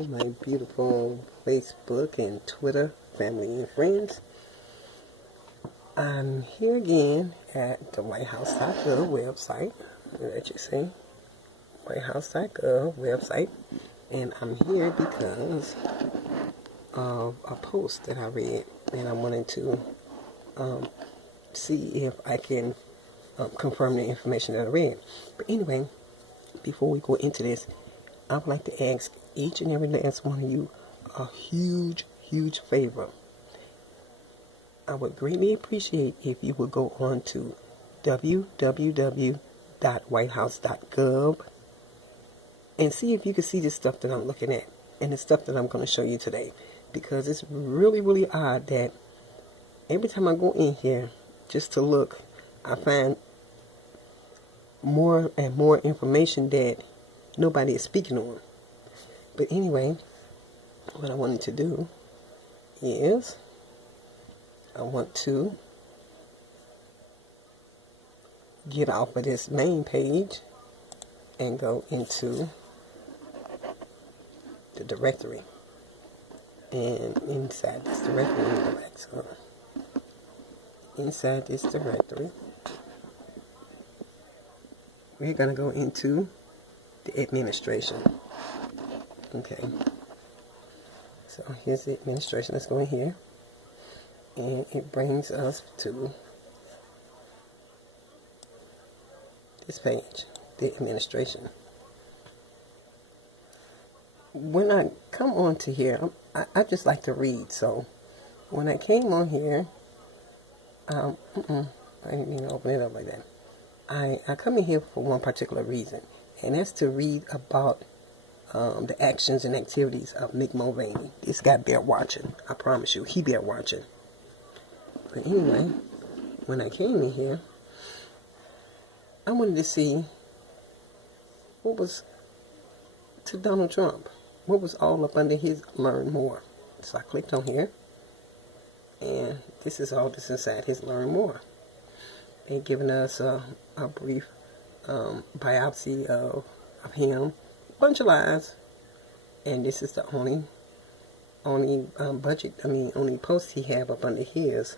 My beautiful Facebook and Twitter family and friends. I'm here again at the WhiteHouse.gov website. Let you see, WhiteHouse.gov website, and I'm here because of a post that I read, and I wanted to see if I can confirm the information that I read. But anyway, before we go into this, I would like to ask each and every last one of you a huge favor. I would greatly appreciate if you would go on to www.whitehouse.gov and see if you can see the stuff that I'm looking at and the stuff that I'm going to show you today, because it's really odd that every time I go in here just to look, I find more and more information that nobody is speaking on. But anyway, what I wanted to do is I want to get off of this main page and go into the directory. And inside this directory, let me go back. So inside this directory, we're going to go into the administration. Okay. So here's the administration. Let's go in here. And it brings us to this page, the administration. When I come on to here, I just like to read. So when I came on here, I didn't mean to open it up like that. I come in here for one particular reason, and that's to read about the actions and activities of Mick Mulvaney. This guy bear watching. I promise you, he bear watching. But anyway, when I came in here, I wanted to see what was to Donald Trump. What was all up under his learn more. So I clicked on here, and this is all that's inside his learn more. They've given us a brief biopsy of him. Bunch of lies, and this is the only only post he have up under his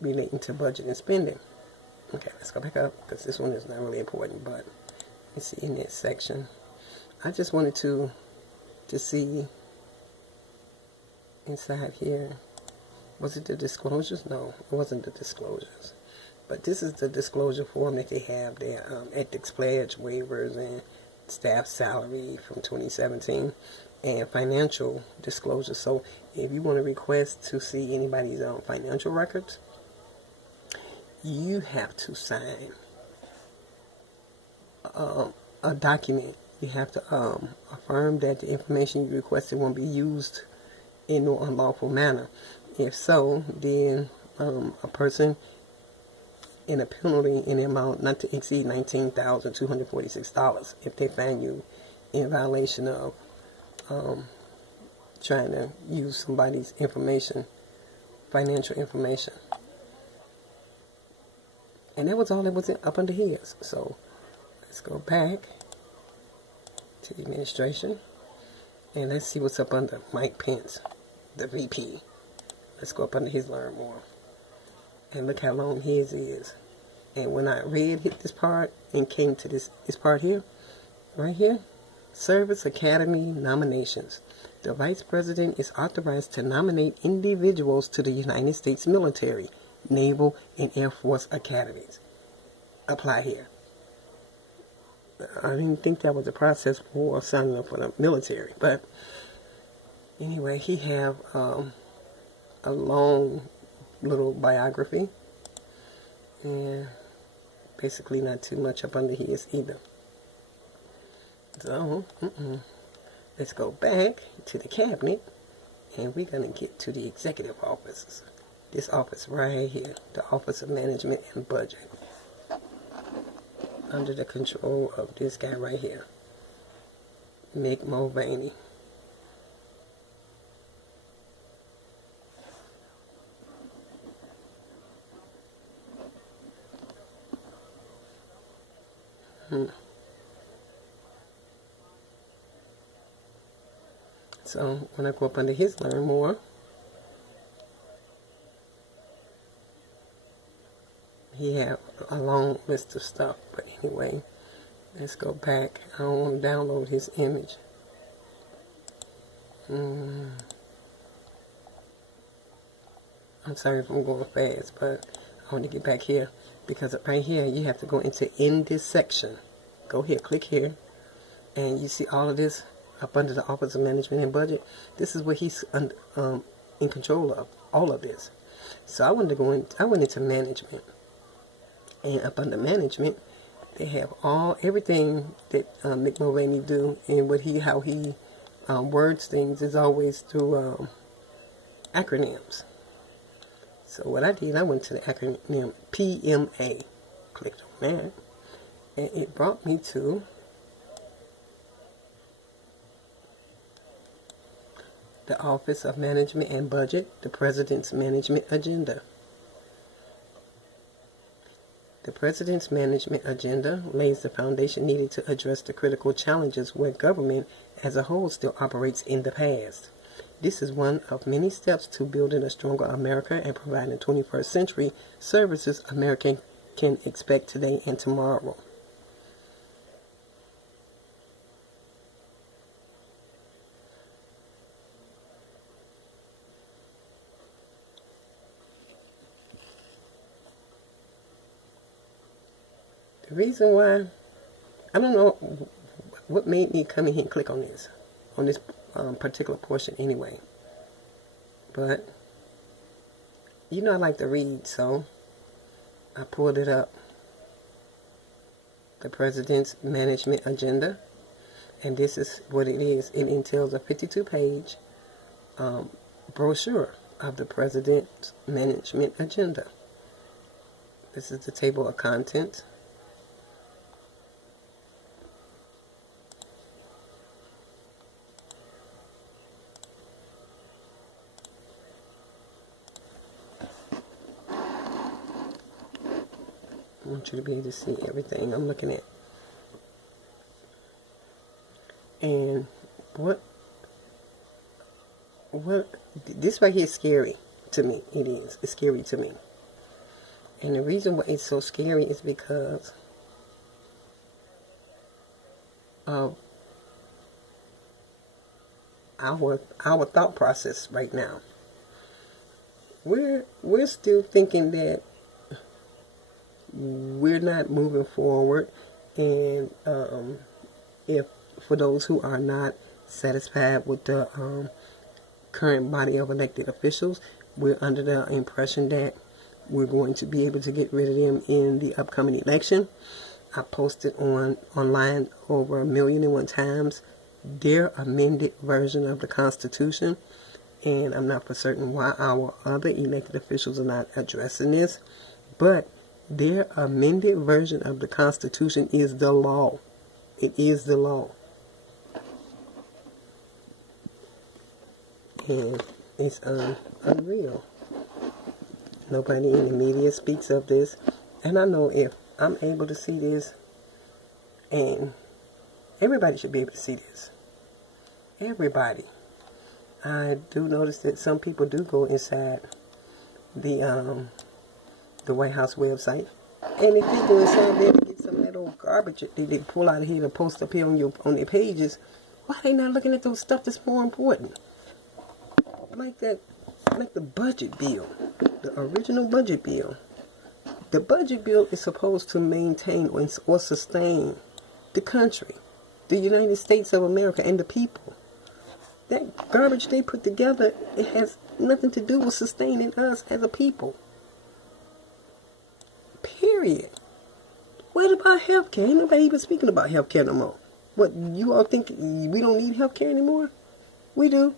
relating to budget and spending. Okay, let's go back up because this one is not really important, but you see in this section, I just wanted to see inside here. Was it the disclosures? No, it wasn't the disclosures. But this is the disclosure form that they have there, ethics pledge, waivers, and staff salary from 2017, and financial disclosure. So if you want to request to see anybody's financial records, you have to sign a document. You have to affirm that the information you requested won't be used in no unlawful manner. If so, then a person in a penalty in the amount not to exceed $19,246 if they find you in violation of trying to use somebody's information, financial information. And that was all that was up under his. So let's go back to the administration and let's see what's up under Mike Pence, the VP. Let's go up under his learn more. And look how long his is. And when I hit this part and came to this part here, right here, Service Academy nominations. The Vice President is authorized to nominate individuals to the United States military, naval, and Air Force academies. Apply here. I didn't think that was a process for signing up for the military, but anyway, he have a long little biography, and basically not too much up under his either. So let's go back to the cabinet, and we're going to get to the executive offices. This office right here, the Office of Management and Budget, under the control of this guy right here, Mick Mulvaney. So when I go up under his Learn More, he have a long list of stuff. But anyway, let's go back. I don't want to download his image. I'm sorry if I'm going fast, but I want to get back here, because right here you have to go into in this section. Go here, click here, and you see all of this up under the Office of Management and Budget. This is what he's in control of, all of this. So I wanted to go in. I went into management, and up under management, they have everything that Mick Mulvaney do, and how he words things is always through acronyms. So what I did, I went to the acronym PMA, clicked on that, and it brought me to the Office of Management and Budget, the President's Management Agenda. The President's Management Agenda lays the foundation needed to address the critical challenges where government as a whole still operates in the past. This is one of many steps to building a stronger America and providing 21st century services Americans can expect today and tomorrow. The reason why, I don't know what made me come in here and click on this particular portion anyway. But, you know I like to read, so I pulled it up. The President's Management Agenda. And this is what it is. It entails a 52-page brochure of the President's Management Agenda. This is the table of contents. I want you to be able to see everything I'm looking at. And this right here is scary to me. It is. It's scary to me. And the reason why it's so scary is because of our thought process right now. We're still thinking that we're not moving forward, and if for those who are not satisfied with the current body of elected officials, we're under the impression that we're going to be able to get rid of them in the upcoming election. I posted online over 1,000,001 times their amended version of the Constitution, and I'm not for certain why our other elected officials are not addressing this, but their amended version of the Constitution is the law. It is the law. And it's unreal. Nobody in the media speaks of this. And I know if I'm able to see this, and everybody should be able to see this. Everybody. I do notice that some people do go inside the White House website, and if they go inside there to get some of that old garbage that they pull out of here to post up here on their pages, why are they not looking at those stuff that's more important? Like the budget bill, the original budget bill. The budget bill is supposed to maintain or sustain the country, the United States of America, and the people. That garbage they put together, it has nothing to do with sustaining us as a people. Period. What about healthcare? Ain't nobody even speaking about healthcare no more. What, you all think we don't need healthcare anymore? We do.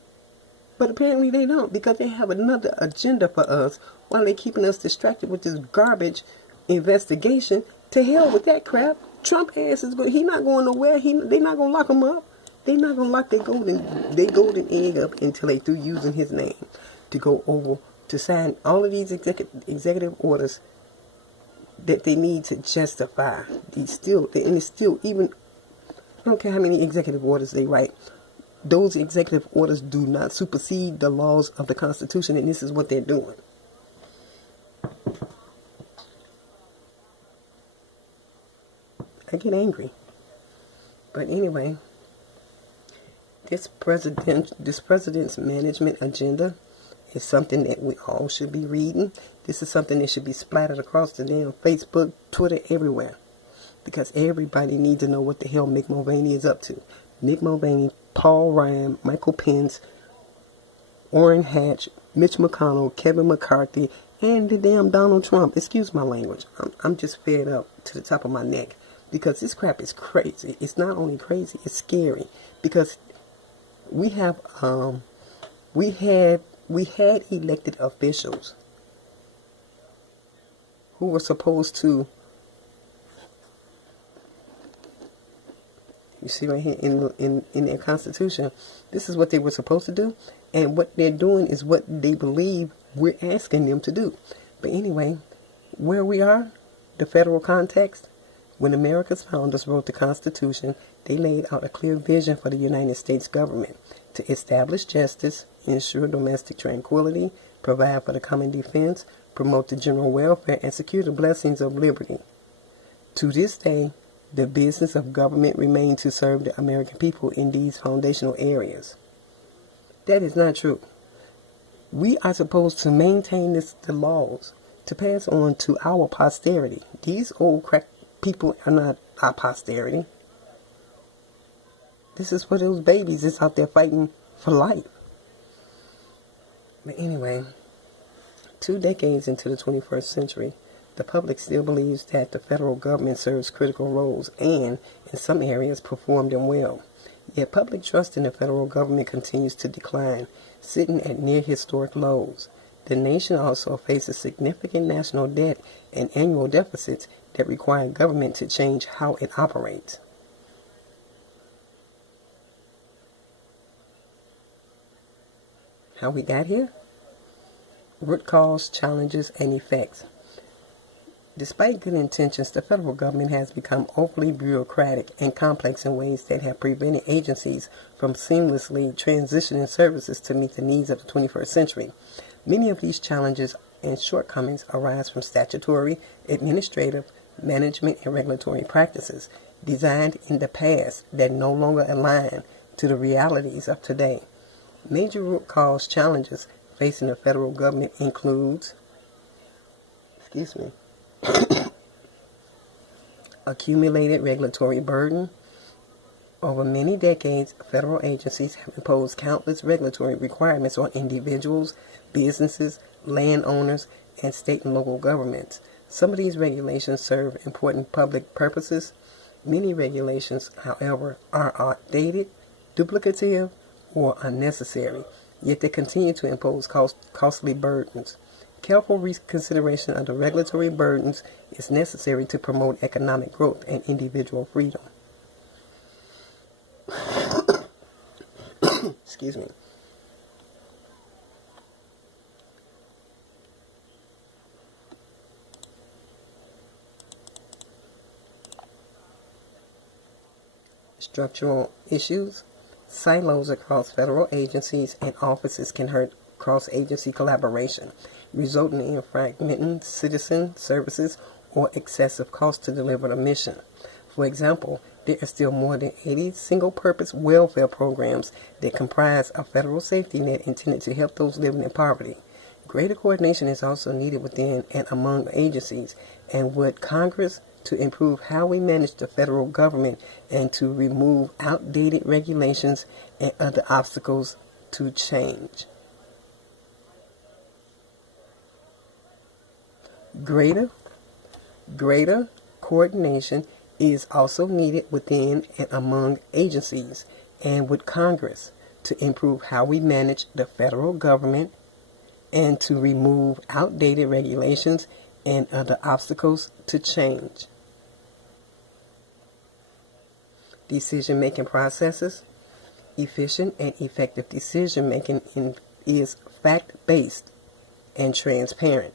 But apparently they don't, because they have another agenda for us while they're keeping us distracted with this garbage investigation. To hell with that crap. Trump ass is going. He not going nowhere. They not going to lock him up. They not going to lock their golden egg up until they through using his name to go over to sign all of these executive orders that they need to justify. And it's still even. I don't care how many executive orders they write. those executive orders do not supersede the laws of the Constitution, and this is what they're doing. I get angry. But anyway, this president's management agenda is something that we all should be reading. This is something that should be splattered across the damn Facebook, Twitter, everywhere. Because everybody needs to know what the hell Mick Mulvaney is up to. Mick Mulvaney, Paul Ryan, Michael Pence, Orrin Hatch, Mitch McConnell, Kevin McCarthy, and the damn Donald Trump. Excuse my language. I'm just fed up to the top of my neck. Because this crap is crazy. It's not only crazy, it's scary. Because we had elected officials who were supposed to, you see right here in their Constitution, this is what they were supposed to do, and what they're doing is what they believe we're asking them to do. But anyway, where we are, the federal context, when America's founders wrote the Constitution, they laid out a clear vision for the United States government to establish justice, ensure domestic tranquility, provide for the common defense, promote the general welfare, and secure the blessings of liberty. To this day, the business of government remains to serve the American people in these foundational areas. That is not true. We are supposed to maintain the laws to pass on to our posterity. These old crack people are not our posterity. This is for those babies that's out there fighting for life. But anyway, 2 decades into the 21st century, the public still believes that the federal government serves critical roles and, in some areas, perform them well. Yet public trust in the federal government continues to decline, sitting at near historic lows. The nation also faces significant national debt and annual deficits that require government to change how it operates. How we got here? Root cause, challenges, and effects. Despite good intentions, the federal government has become overly bureaucratic and complex in ways that have prevented agencies from seamlessly transitioning services to meet the needs of the 21st century. Many of these challenges and shortcomings arise from statutory, administrative, management, and regulatory practices designed in the past that no longer align to the realities of today. Major root cause challenges facing the federal government includes, accumulated regulatory burden. Over many decades, federal agencies have imposed countless regulatory requirements on individuals, businesses, landowners, and state and local governments. Some of these regulations serve important public purposes. Many regulations, however, are outdated, duplicative, or unnecessary, yet they continue to impose costly burdens. Careful reconsideration of the regulatory burdens is necessary to promote economic growth and individual freedom. Excuse me. Structural issues. Silos across federal agencies and offices can hurt cross-agency collaboration, resulting in fragmenting citizen services or excessive cost to deliver the mission. For example, there are still more than 80 single-purpose welfare programs that comprise a federal safety net intended to help those living in poverty. Greater coordination is also needed within and among agencies, and would Congress to improve how we manage the federal government and to remove outdated regulations and other obstacles to change. Greater coordination is also needed within and among agencies and with Congress to improve how we manage the federal government and to remove outdated regulations and other obstacles to change. Decision-making processes. Efficient and effective decision-making is fact-based and transparent.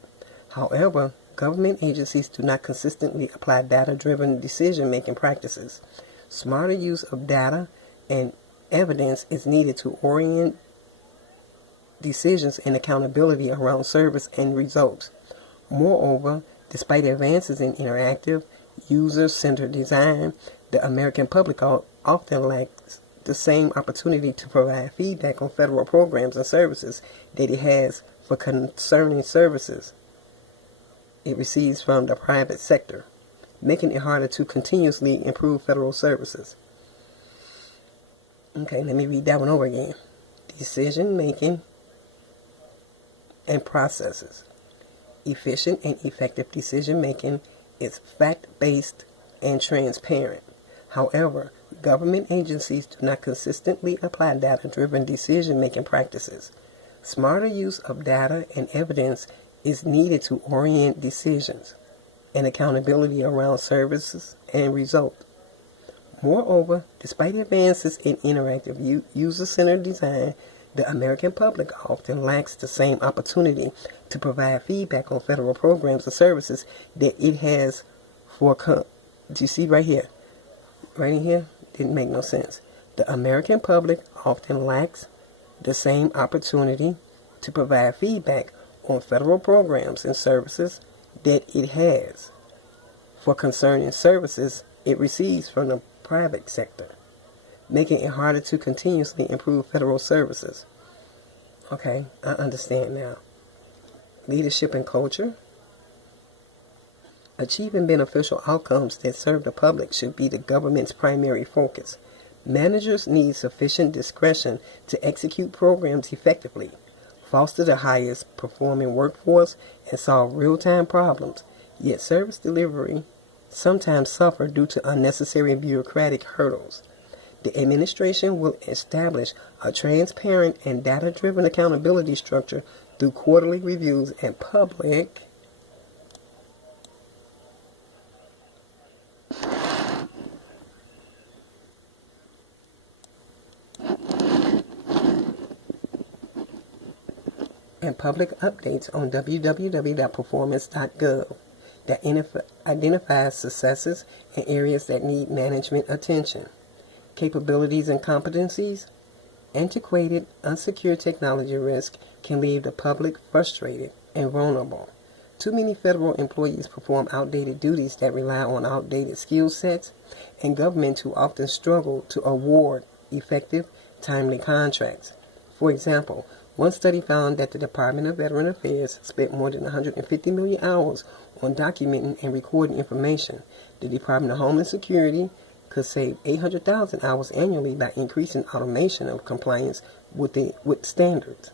However, government agencies do not consistently apply data-driven decision-making practices. Smarter use of data and evidence is needed to orient decisions and accountability around service and results. Moreover, despite advances in interactive, user-centered design, the American public often lacks the same opportunity to provide feedback on federal programs and services that it has for concerning services it receives from the private sector, making it harder to continuously improve federal services. Okay, let me read that one over again. Decision making and processes. Efficient and effective decision making is fact-based and transparent. However, government agencies do not consistently apply data-driven decision-making practices. Smarter use of data and evidence is needed to orient decisions and accountability around services and results. Moreover, despite advances in interactive user-centered design, the American public often lacks the same opportunity to provide feedback on federal programs and services that it has for... Do you see right here? Right in here? Didn't make no sense. The American public often lacks the same opportunity to provide feedback on federal programs and services that it has for concerning services it receives from the private sector, making it harder to continuously improve federal services. Okay, I understand now. Leadership and culture. Achieving beneficial outcomes that serve the public should be the government's primary focus. Managers need sufficient discretion to execute programs effectively, foster the highest performing workforce, and solve real-time problems. Yet service delivery sometimes suffer due to unnecessary bureaucratic hurdles. The administration will establish a transparent and data-driven accountability structure through quarterly reviews and public updates on www.performance.gov that identifies successes and areas that need management attention. Capabilities and competencies. Antiquated, unsecured technology risk can leave the public frustrated and vulnerable. Too many federal employees perform outdated duties that rely on outdated skill sets, and government too often struggle to award effective, timely contracts. For example, one study found that the Department of Veteran Affairs spent more than 150 million hours on documenting and recording information. The Department of Homeland Security could save 800,000 hours annually by increasing automation of compliance with standards.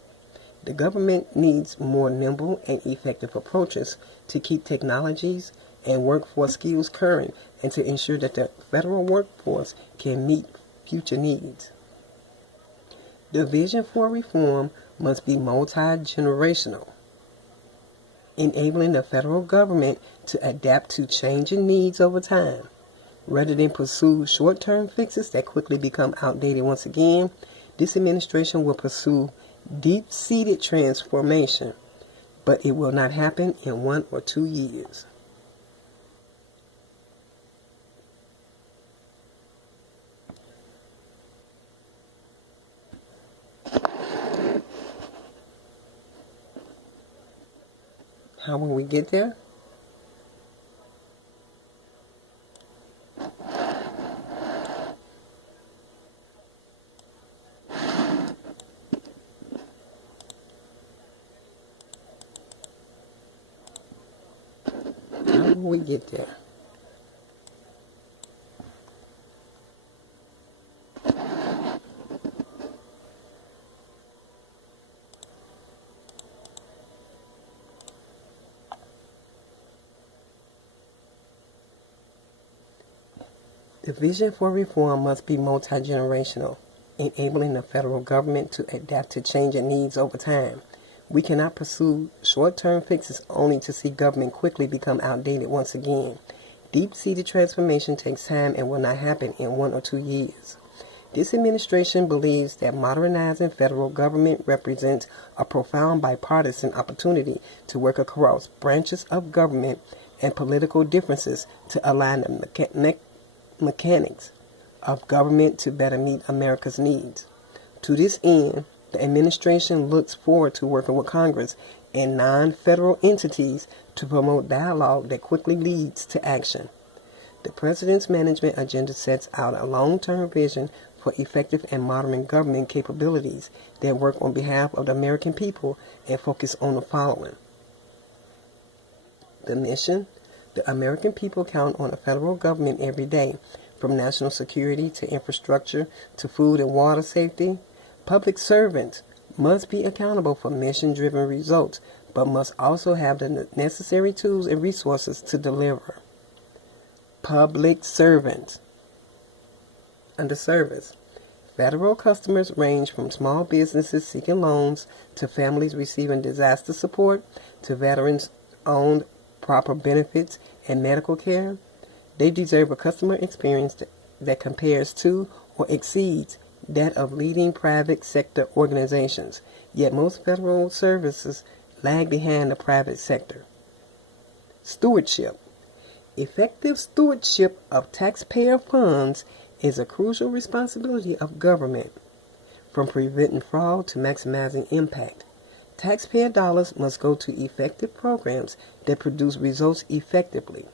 The government needs more nimble and effective approaches to keep technologies and workforce skills current and to ensure that the federal workforce can meet future needs. The vision for reform must be multi-generational, enabling the federal government to adapt to changing needs over time. Rather than pursue short-term fixes that quickly become outdated once again, this administration will pursue deep-seated transformation, but it will not happen in 1 or 2 years. How will we get there? How will we get there? The vision for reform must be multi-generational, enabling the federal government to adapt to changing needs over time. We cannot pursue short-term fixes only to see government quickly become outdated once again. Deep-seated transformation takes time and will not happen in 1 or 2 years. This administration believes that modernizing federal government represents a profound bipartisan opportunity to work across branches of government and political differences to align the mechanics of government to better meet America's needs. To this end, the administration looks forward to working with Congress and non-federal entities to promote dialogue that quickly leads to action. The President's management agenda sets out a long-term vision for effective and modern government capabilities that work on behalf of the American people and focus on the following. The mission: the American people count on the federal government every day, from national security to infrastructure to food and water safety. Public servants must be accountable for mission-driven results, but must also have the necessary tools and resources to deliver. Public servants. Under service, federal customers range from small businesses seeking loans to families receiving disaster support to veterans-owned proper benefits and medical care. They deserve a customer experience that compares to or exceeds that of leading private sector organizations, yet most federal services lag behind the private sector. Stewardship. Effective stewardship of taxpayer funds is a crucial responsibility of government. From preventing fraud to maximizing impact, taxpayer dollars must go to effective programs that produce results efficiently.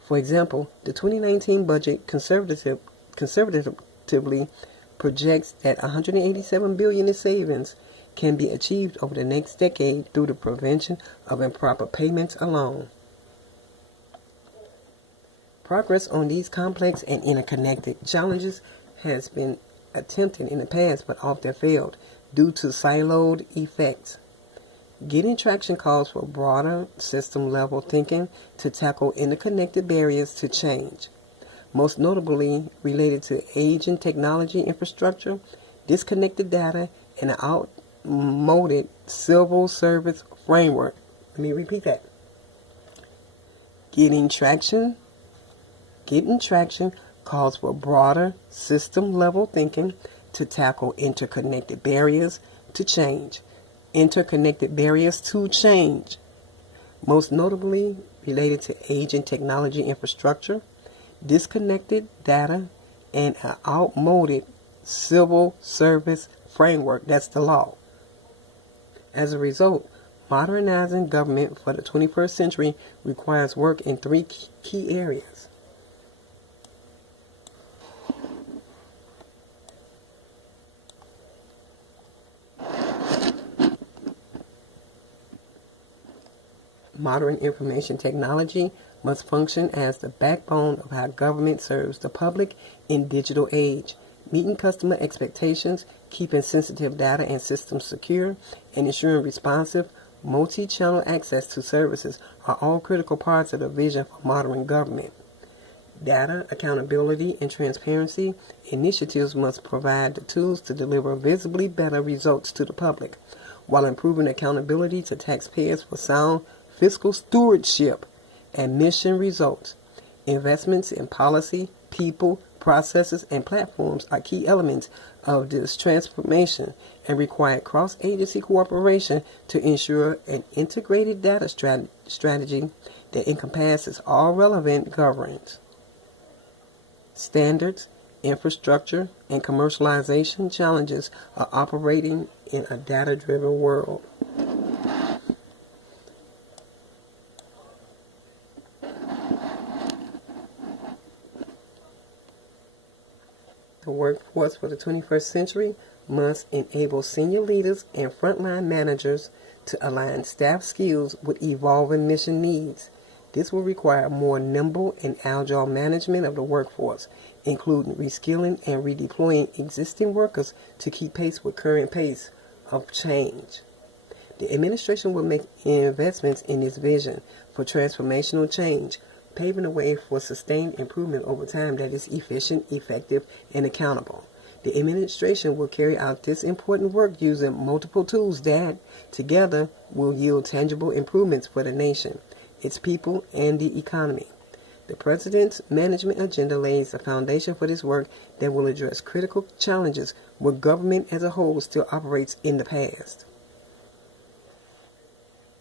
For example, the 2019 budget conservatively projects that $187 billion in savings can be achieved over the next decade through the prevention of improper payments alone. Progress on these complex and interconnected challenges has been attempted in the past but often failed due to siloed effects. Getting traction calls for broader system-level thinking to tackle interconnected barriers to change, most notably related to aging technology infrastructure, disconnected data, and an outmoded civil service framework. Let me repeat that. Getting traction calls for broader system-level thinking to tackle interconnected barriers to change. Most notably related to aging technology infrastructure, disconnected data, and an outmoded civil service framework. That's the law. As a result, modernizing government for the 21st century requires work in three key areas. Modern information technology must function as the backbone of how government serves the public in digital age, meeting customer expectations, keeping sensitive data and systems secure, and ensuring responsive, multi-channel access to services are all critical parts of the vision for modern government. Data, accountability, and transparency initiatives must provide the tools to deliver visibly better results to the public, while improving accountability to taxpayers for sound fiscal stewardship and mission results. Investments in policy, people, processes, and platforms are key elements of this transformation and require cross-agency cooperation to ensure an integrated data strategy that encompasses all relevant governance. Standards, infrastructure, and commercialization challenges are operating in a data-driven world. The workforce for the 21st century must enable senior leaders and frontline managers to align staff skills with evolving mission needs. This will require more nimble and agile management of the workforce, including reskilling and redeploying existing workers to keep pace with current pace of change. The administration will make investments in this vision for transformational change, paving the way for sustained improvement over time that is efficient, effective, and accountable. The administration will carry out this important work using multiple tools that, together, will yield tangible improvements for the nation, its people, and the economy. The President's management agenda lays the foundation for this work that will address critical challenges where government as a whole still operates in the past.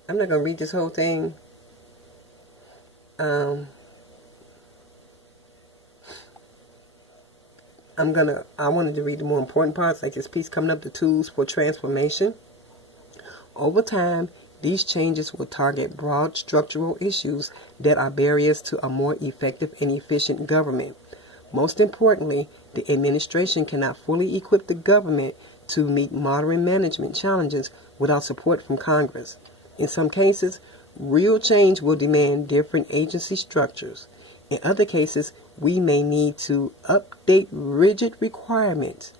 I'm not going to read this whole thing. I wanted to read the more important parts, like this piece coming up, the tools for transformation. Over time, these changes will target broad structural issues that are barriers to a more effective and efficient government. Most importantly, the administration cannot fully equip the government to meet modern management challenges without support from Congress. In some cases, real change will demand different agency structures. In other cases, we may need to update rigid requirements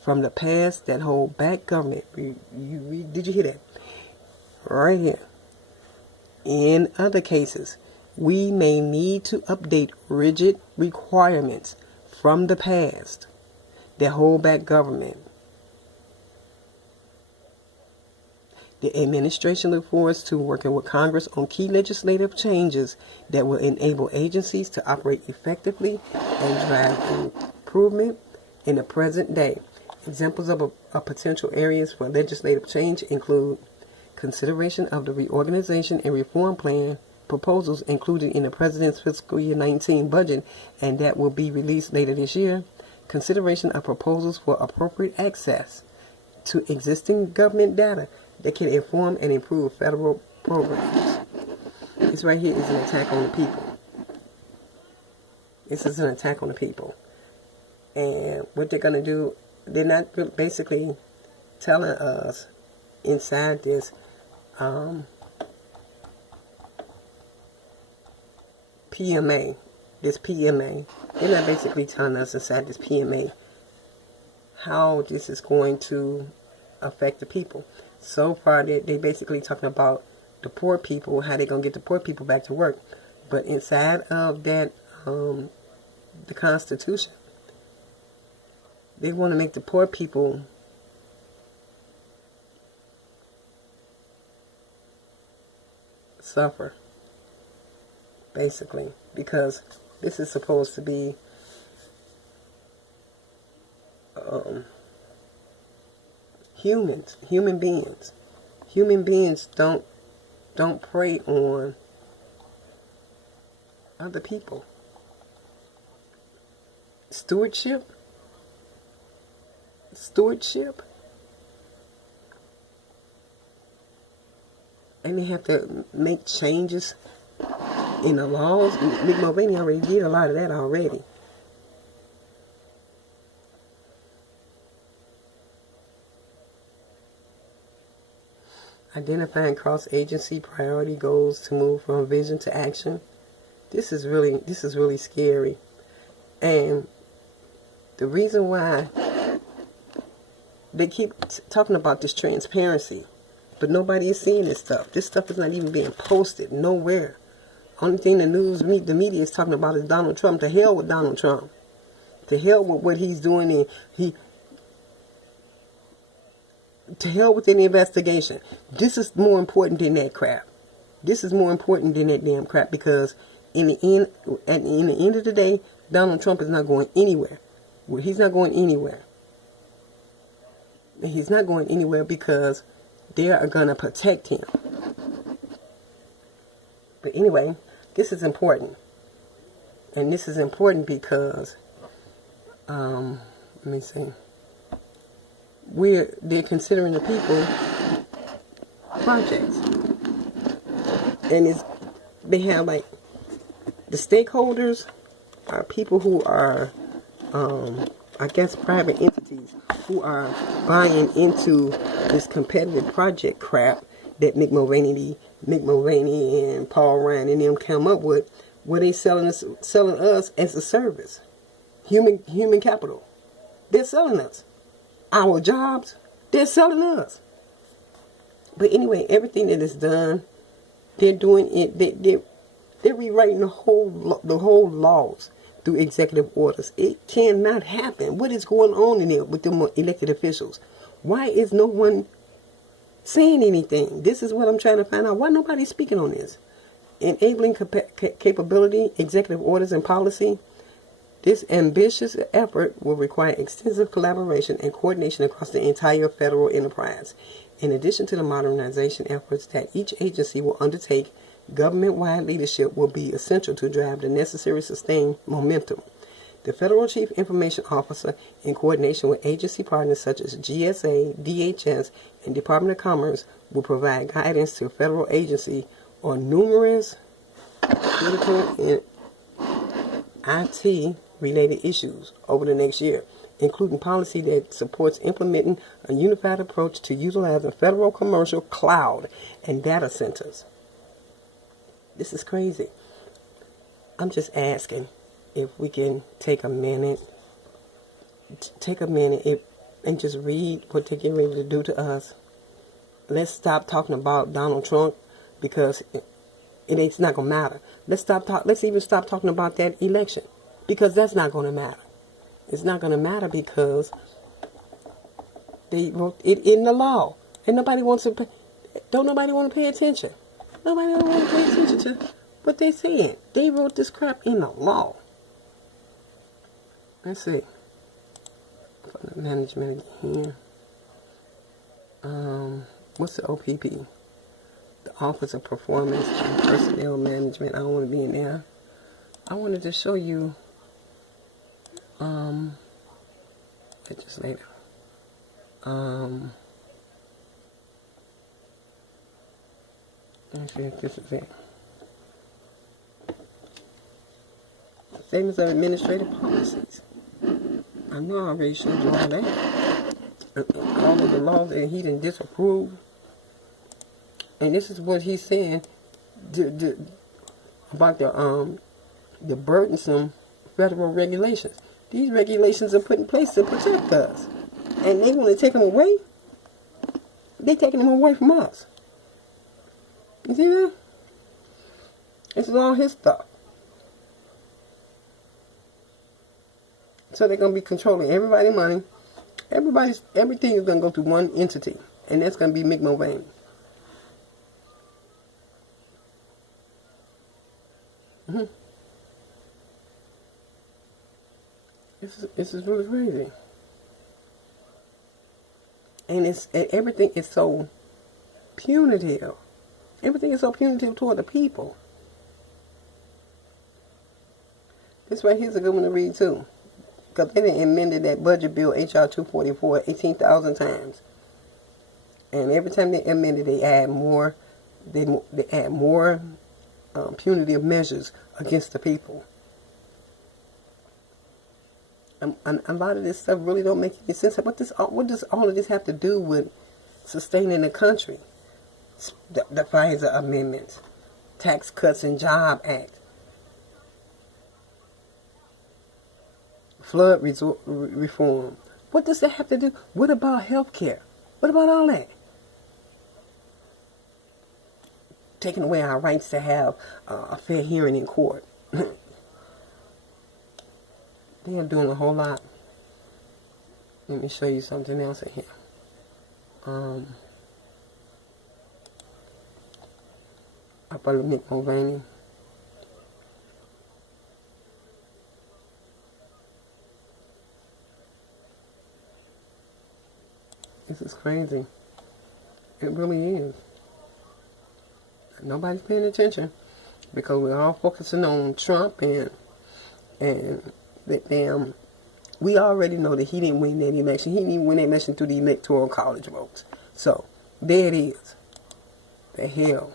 from the past that hold back government. Did you hear that? Right here. In other cases, we may need to update rigid requirements from the past that hold back government. The administration looks forward to working with Congress on key legislative changes that will enable agencies to operate effectively and drive improvement in the present day. Examples of potential areas for legislative change include consideration of the reorganization and reform plan proposals included in the President's fiscal year 19 budget and that will be released later this year, consideration of proposals for appropriate access to existing government data that can inform and improve federal programs. This right here is an attack on the people. This is an attack on the people. And what they're going to do, they're not basically telling us inside this PMA, they're not basically telling us inside this PMA how this is going to affect the people. So far, they basically talking about the poor people, how they're going to get the poor people back to work. But inside of that, the Constitution, they want to make the poor people suffer, basically, because this is supposed to be human beings. Human beings don't prey on other people. Stewardship. And they have to make changes in the laws. Mick Mulvaney already did a lot of that already. Identifying cross-agency priority goals to move from vision to action. This is really scary. And the reason why they keep talking about this transparency, but nobody is seeing this stuff. This stuff is not even being posted nowhere. Only thing the media is talking about is Donald Trump. To hell with Donald Trump. To hell with what he's doing. And to hell with any investigation. This is more important than that crap. This is more important than that damn crap, because in the end of the day, Donald Trump is not going anywhere. Well, he's not going anywhere. And he's not going anywhere because they are going to protect him. But anyway, this is important. And this is important because, let me see. They're considering the people projects. And they have like, the stakeholders are people who are, I guess, private entities who are buying into this competitive project crap that Mick Mulvaney and Paul Ryan and them come up with, where they selling us as a service, human capital. They're selling us our jobs. They're selling us. But anyway, everything that is done, they're doing it. They're rewriting the whole laws through executive orders. It cannot happen. What is going on in there with the elected officials? Why is no one saying anything? This is what I'm trying to find out. Why nobody's speaking on this? Enabling capability, executive orders, and policy. This ambitious effort will require extensive collaboration and coordination across the entire federal enterprise. In addition to the modernization efforts that each agency will undertake, government-wide leadership will be essential to drive the necessary sustained momentum. The Federal Chief Information Officer, in coordination with agency partners such as GSA, DHS, and Department of Commerce, will provide guidance to federal agencies on numerous critical and IT-related issues over the next year, including policy that supports implementing a unified approach to utilizing federal commercial cloud and data centers. This is crazy. I'm just asking if we can take a minute and just read what they're getting ready to do to us. Let's stop talking about Donald Trump because it's not going to matter. Let's even stop talking about that election because that's not going to matter. It's not going to matter because they wrote it in the law, and nobody wants to. Nobody want to pay attention. Nobody don't want to pay attention to what they're saying. They wrote this crap in the law. Let's see. For the management again here. What's the OPP? The Office of Performance and Personnel Management. I don't want to be in there. I wanted to show you legislator. Let me see if this is it. Statements of administrative policies. I know I already showed you all that. All of the laws that he didn't disapprove. And this is what he's saying about the burdensome federal regulations. These regulations are put in place to protect us. And they want to take them away. They're taking them away from us. You see that? This is all his stuff. So they're going to be controlling everybody's money. Everything is going to go through one entity. And that's going to be Mick Mulvaney. This is really crazy. And everything is so punitive. Everything is so punitive toward the people. This right here is a good one to read too. Because they done amended that budget bill, HR 244, 18,000 times. And every time they amend it, they add more. They add more punitive measures against the people. A lot of this stuff really don't make any sense. What does all of this have to do with sustaining the country? The FISA amendments, Tax Cuts and Job Act, flood reform. What does that have to do? What about health care? What about all that? Taking away our rights to have a fair hearing in court. They are doing a whole lot. Let me show you something else in here. Up under Mick Mulvaney. This is crazy. It really is. Nobody's paying attention because we're all focusing on Trump and that damn. We already know that he didn't win that election. He didn't even win that election through the electoral college votes. So there it is. The hell.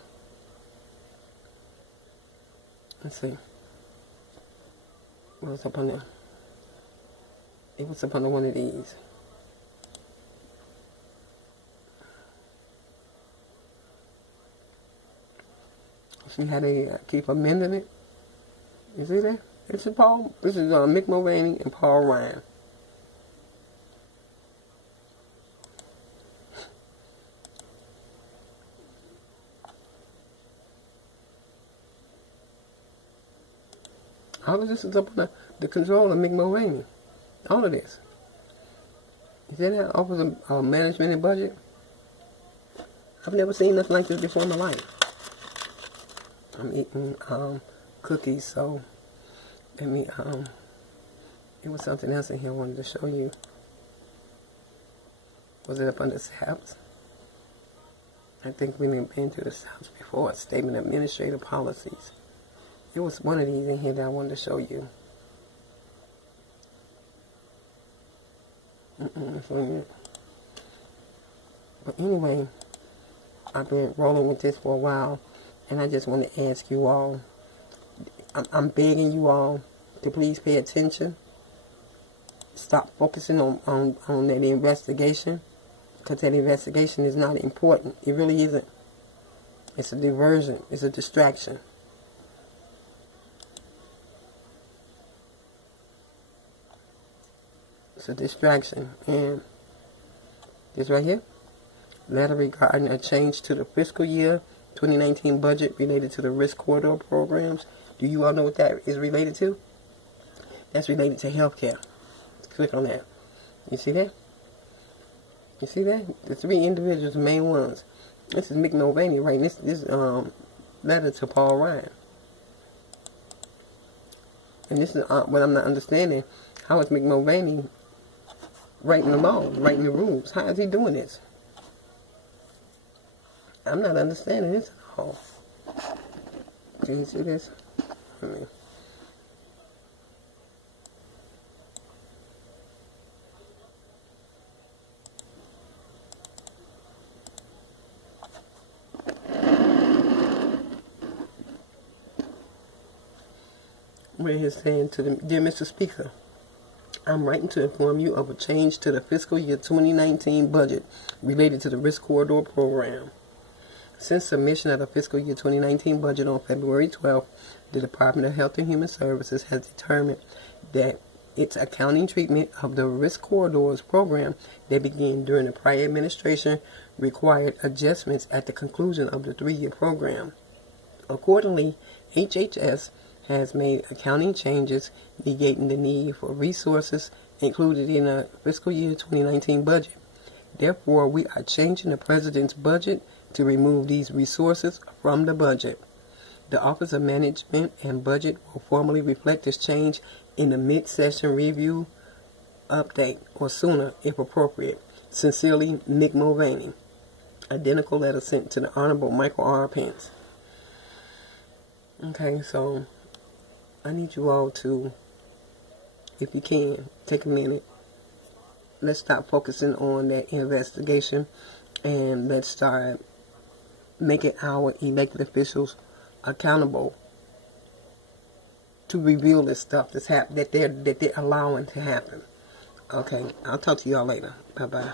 Let's see. What's up on there? It was up under one of these. See how they keep amending it? You see that? This is Mick Mulvaney and Paul Ryan. All of this is up under the control of Mick Mulvaney. All of this. You see that? Office of Management and Budget. I've never seen nothing like this before in my life. I'm eating cookies, so let me it was something else in here I wanted to show you. Was it up under SAPs? I think we've been through the SAPs before. Statement of Administrative Policies. It was one of these in here that I wanted to show you. But anyway, I've been rolling with this for a while, and I just want to ask you all, I'm begging you all to please pay attention. Stop focusing on that investigation, because that investigation is not important. It really isn't. It's a diversion. It's a distraction. It's a distraction. And this right here, letter regarding a change to the fiscal year 2019 budget related to the risk corridor programs. Do you all know what that is related to? That's related to healthcare. Click on that. You see that? You see that? The three individuals, main ones. This is Mick Mulvaney writing this letter to Paul Ryan. And this is what I'm not understanding. How is Mick Mulvaney writing them all, writing the rules? How is he doing this? I'm not understanding this at all. Can you see this? Where he's saying to the dear Mr. Speaker, I'm writing to inform you of a change to the fiscal year 2019 budget related to the risk corridor program. Since submission of the fiscal year 2019 budget on February 12th, the Department of Health and Human Services has determined that its accounting treatment of the risk corridors program that began during the prior administration required adjustments at the conclusion of the 3-year program. Accordingly, HHS has made accounting changes negating the need for resources included in the fiscal year 2019 budget. Therefore, we are changing the President's budget to remove these resources from the budget. The Office of Management and Budget will formally reflect this change in the mid-session review update or sooner if appropriate. Sincerely, Mick Mulvaney. Identical letter sent to the Honorable Michael R. Pence. Okay, so I need you all to, if you can, take a minute. Let's stop focusing on that investigation and let's start making our elected officials accountable to reveal this stuff that they're allowing to happen. Okay, I'll talk to y'all later. Bye-bye.